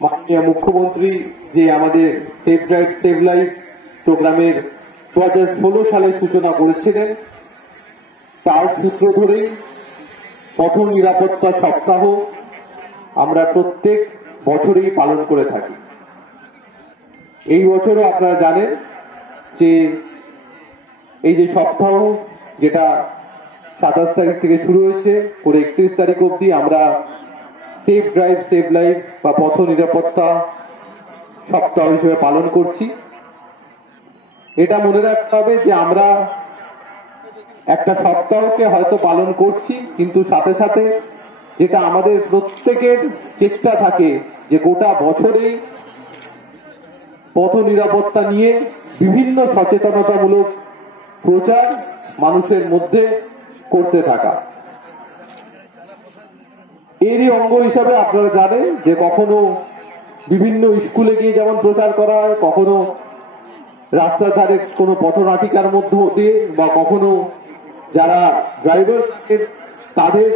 মাননীয় মুখ্যমন্ত্রী যে আমাদের সেভ ড্রাইভ সেভ লাইফ প্রোগ্রামের 2016 সালে সূচনা করেছিলেন, তার সূত্র ধরেই পথ নিরাপত্তা সপ্তাহ আমরা প্রত্যেক বছরেই পালন করে থাকি। এই বছরও আপনারা জানেন যে এই যে সপ্তাহ, যেটা 27 তারিখ থেকে শুরু হয়েছে করে 31 তারিখ অবধি আমরা সেভ ড্রাইভ সেভ লাইফ বা পথ নিরাপত্তা সপ্তাহ হিসেবে পালন করছি। এটা মনে রাখতে হবে যে আমরা একটা সপ্তাহকে হয়তো পালন করছি, কিন্তু সাথে সাথে যেটা আমাদের প্রত্যেকের চেষ্টা থাকে যে গোটা বছরেই পথ নিরাপত্তা নিয়ে বিভিন্ন সচেতনতামূলক প্রচার মানুষের মধ্যে করতে থাকা। এরই অঙ্গ হিসাবে আপনারা জানেন যে কখনো বিভিন্ন স্কুলে গিয়ে যেমন প্রচার করা হয়, কখনো রাস্তার ধারে কোনো পথনাটিকার মধ্য দিয়ে, বা কখনো যারা ড্রাইভার থাকেন তাদের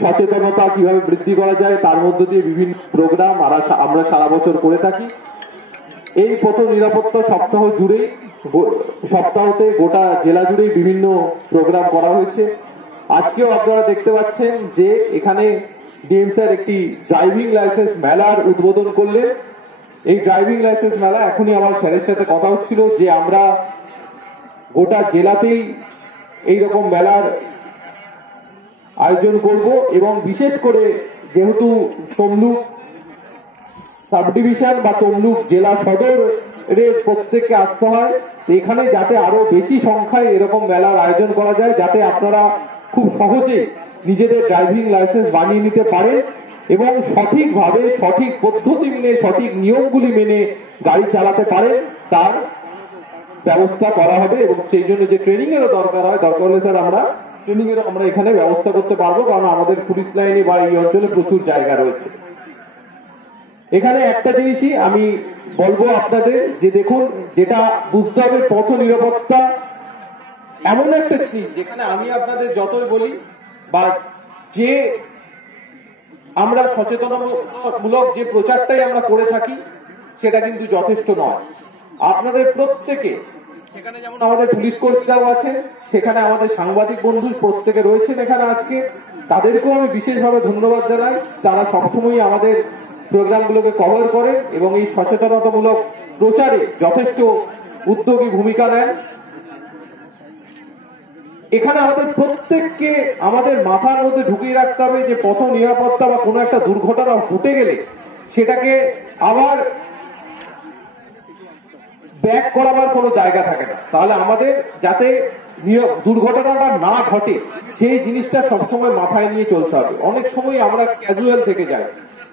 সচেতনতা কিভাবে বৃদ্ধি করা যায় তার মধ্য দিয়ে বিভিন্ন প্রোগ্রাম আমরা সারা বছর করে থাকি। এই পথ নিরাপত্তা সপ্তাহ জুড়েই, সপ্তাহতে গোটা জেলা জুড়েই বিভিন্ন প্রোগ্রাম করা হয়েছে। আজকেও আপনারা দেখতে পাচ্ছেন যে এখানে ডিএম স্যার একটি ড্রাইভিং লাইসেন্স মেলার উদ্বোধন করলেন। এই ড্রাইভিং লাইসেন্স মেলা, এখনই আমার স্যারের সাথে কথা হচ্ছিল যে আমরা গোটা জেলাতেই এইরকম মেলার আয়োজন করব, এবং বিশেষ করে যেহেতু তমলুক সাব ডিভিশন বা তমলুক জেলা সদরের প্রত্যেককে আসতে হয়, এখানে যাতে আরো বেশি সংখ্যায় এরকম মেলার আয়োজন করা যায়, যাতে আপনারা খুব সহজে নিজেদের ড্রাইভিং লাইসেন্স বানিয়ে নিতে পারেন এবং সঠিকভাবে সঠিক পদ্ধতি মেনে সঠিক নিয়মগুলি মেনে গাড়ি চালাতে পারেন, তার ব্যবস্থা করা হবে। এবং সেই জন্য যে ট্রেনিং এরও দরকার হয়, দরকার হলে স্যার আমরা ট্রেনিং এর আমরা এখানে ব্যবস্থা করতে পারবো, কারণ আমাদের পুলিশ লাইনে বা এই অঞ্চলে প্রচুর জায়গা রয়েছে। এখানে একটা জিনিসই আমি বলবো আপনাদের যে দেখুন, যেটা বুঝতে হবে, পথ নিরাপত্তা এমন একটা জিনিস যেখানে আমি আপনাদের যতই বলি বা যে আমরা সচেতনতামূলক যে প্রচারটাই আমরা করে থাকি সেটা কিন্তু যথেষ্ট নয়। আপনাদের প্রত্যেকে, সেখানে যেমন আমাদের পুলিশ কর্মীরাও আছেন, সেখানে আমাদের সাংবাদিক বন্ধু প্রত্যেকে রয়েছেন এখানে আজকে, তাদেরকেও আমি বিশেষভাবে ধন্যবাদ জানাই। তারা সবসময় আমাদের প্রোগ্রামগুলোকে কভার করেন এবং এই সচেতনতামূলক প্রচারে যথেষ্ট উদ্যোগী ভূমিকা নেন। এখানে আমাদের প্রত্যেককে আমাদের মাথার মধ্যে ঢুকিয়ে রাখতে হবে যে পথ নিরাপত্তা বা কোনো একটা দুর্ঘটনা ঘটে গেলে সেটাকে আবার ব্যাক করাবার কোনো জায়গা থাকে না। তাহলে আমাদের যাতে দুর্ঘটনাটা না ঘটে সেই জিনিসটা সবসময় মাথায় নিয়ে চলতে হবে। অনেক সময় আমরা ক্যাজুয়াল থেকে যাই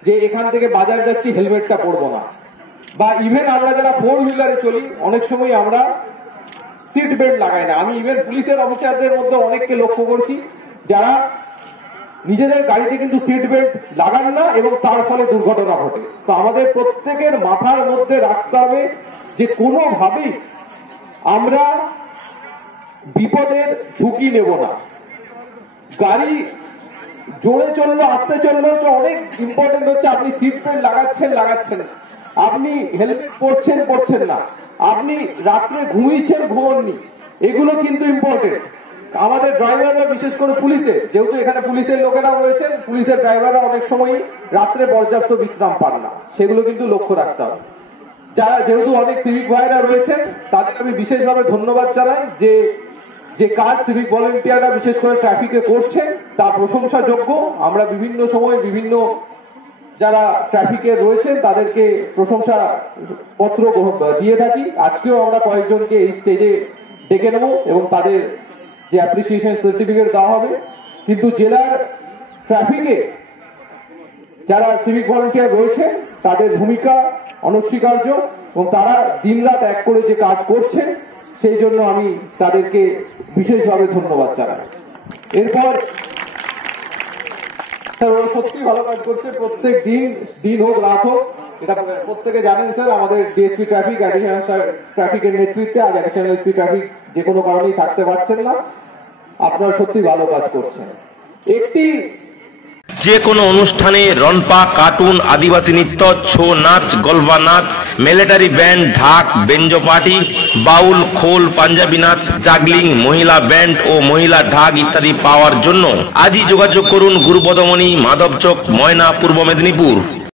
যে এখান থেকে বাজার যাচ্ছি, হেলমেটটা পরবো না, বা ইভেন আমরা যারা 4 হুইলারে চলি অনেক সময় আমরা সিট বেল্ট লাগাই না। আমি ইভেন পুলিশের অফিসারদের মধ্যে অনেককে লক্ষ্য করছি যারা নিজেদের গাড়িতে কিন্তু সিট বেল্ট লাগান না এবং তার ফলে দুর্ঘটনা ঘটে। তো আমাদের প্রত্যেকের মাথার মধ্যে রাখতে হবে যে কোনোভাবেই আমরা বিপদের ঝুঁকি নেব না। গাড়ি জোরে চললো আস্তে চললো, তো অনেক ইম্পর্টেন্ট হচ্ছে আপনি সিট বেল্ট লাগাচ্ছেন না, আপনি হেলমেট পরছেন না, আপনি রাত্রে ঘুমোননি, এগুলো কিন্তু ইম্পর্টেন্ট। আমাদের ড্রাইভাররা, বিশেষ করে পুলিশের, যেহেতু এখানে পুলিশের লোকেরাও রয়েছেন, পুলিশের ড্রাইভাররা অনেক সময় রাত্রে পর্যাপ্ত বিশ্রাম পান না, সেগুলো কিন্তু লক্ষ্য রাখতে হবে। যারা যেহেতু অনেক সিভিক ভাইরা রয়েছেন তাদের আমি বিশেষভাবে ধন্যবাদ জানাই যে কাজ সিভিক ভলেন্টিয়াররা বিশেষ করে ট্রাফিকে করছেন তা প্রশংসাযোগ্য। আমরা বিভিন্ন সময় বিভিন্ন যারা ট্রাফিকে রয়েছেন তাদেরকে প্রশংসা পত্র দিয়ে থাকি। আজকেও আমরা কয়েকজনকে এই স্টেজে ডেকে নেব এবং তাদের যে অ্যাপ্রিসিয়েশন সার্টিফিকেট দেওয়া হবে। কিন্তু জেলার ট্রাফিকে যারা সিভিক ভলেন্টিয়ার রয়েছেন তাদের ভূমিকা অনস্বীকার্য এবং তারা দিনরাত এক করে যে কাজ করছেন সেই জন্য আমি তাদেরকে বিশেষভাবে ধন্যবাদ জানাই। এরপর স্যার, ওরা সত্যি ভালো কাজ করছে, প্রত্যেক দিন হোক রাত হোক, এটা প্রত্যেকে জানেন স্যার। আমাদের ডিএসপি ট্রাফিক, অ্যাডিশনাল ট্রাফিকের নেতৃত্বে আজ অ্যাডিশনাল এসপি ট্রাফিক যে কোনো কারণেই থাকতে পারছেন না। আপনারা সত্যি ভালো কাজ করছেন। একটি যে কোনো অনুষ্ঠানে রনপা, কার্টুন, আদিবাসী নৃত্য, ছৌ নাচ, গলফা নাচ, মিলিটারি ব্যান্ড, ঢাক, বেঞ্জো পার্টি, বাউল, খোল, পাঞ্জাবি নাচ, জাগলিং, মহিলা ব্যান্ড ও মহিলা ঢাক ইত্যাদি পাওয়ার জন্য আজই যোগাযোগ করুন গুরুপদমণি, মাধবচক, ময়না, পূর্ব মেদিনীপুর।